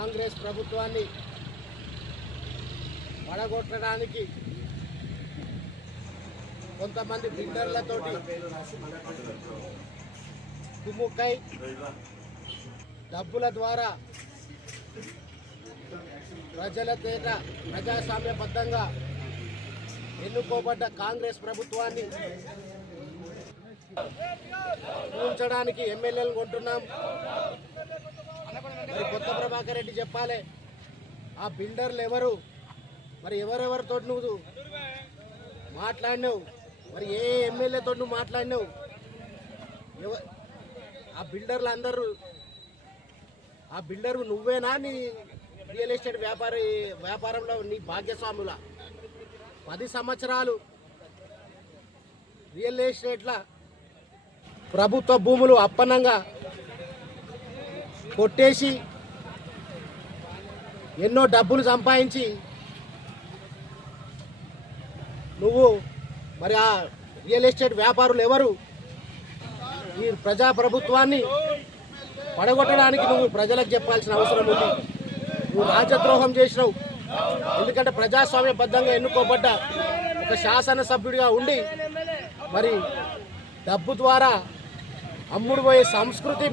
కాంగ్రెస్ ప్రభుత్వాన్ని పడగొట్టడానికి కొంతమంది బిల్డర్లతోటి కుమ్ముక్కై డబ్బుల ద్వారా ప్రజల చేత ప్రజాస్వామ్యబద్ధంగా ఎన్నుకోబడ్డ కాంగ్రెస్ ప్రభుత్వాన్ని ఉంచడానికి ఎమ్మెల్యేలను కొంటున్నాం. మరి కొత్త ప్రభాకర్ రెడ్డి చెప్పాలి, ఆ బిల్డర్లు ఎవరు, మరి ఎవరెవరితో నువ్వు మాట్లాడినావు, మరి ఏ ఎమ్మెల్యేతో నువ్వు మాట్లాడినావు, ఆ బిల్డర్లు అందరూ ఆ బిల్డర్ నువ్వేనా, నీ రియల్ ఎస్టేట్ వ్యాపారంలో నీ భాగ్యస్వాముల 10 సంవత్సరాలు రియల్ ఎస్టేట్ల ప్రభుత్వ భూములు అప్పనంగా కొట్టేసి ఎన్నో డబ్బులు సంపాదించి నువ్వు మరి ఆ రియల్ ఎస్టేట్ వ్యాపారులు ఎవరు, ఈ ప్రజాప్రభుత్వాన్ని పడగొట్టడానికి నువ్వు ప్రజలకు చెప్పాల్సిన అవసరం ఉంది. నువ్వు రాజద్రోహం చేసినావు. ఎందుకంటే ప్రజాస్వామ్యబద్ధంగా ఎన్నుకోబడ్డ ఒక శాసనసభ్యుడిగా ఉండి మరి డబ్బు ద్వారా అమ్ముడు పోయే సంస్కృతి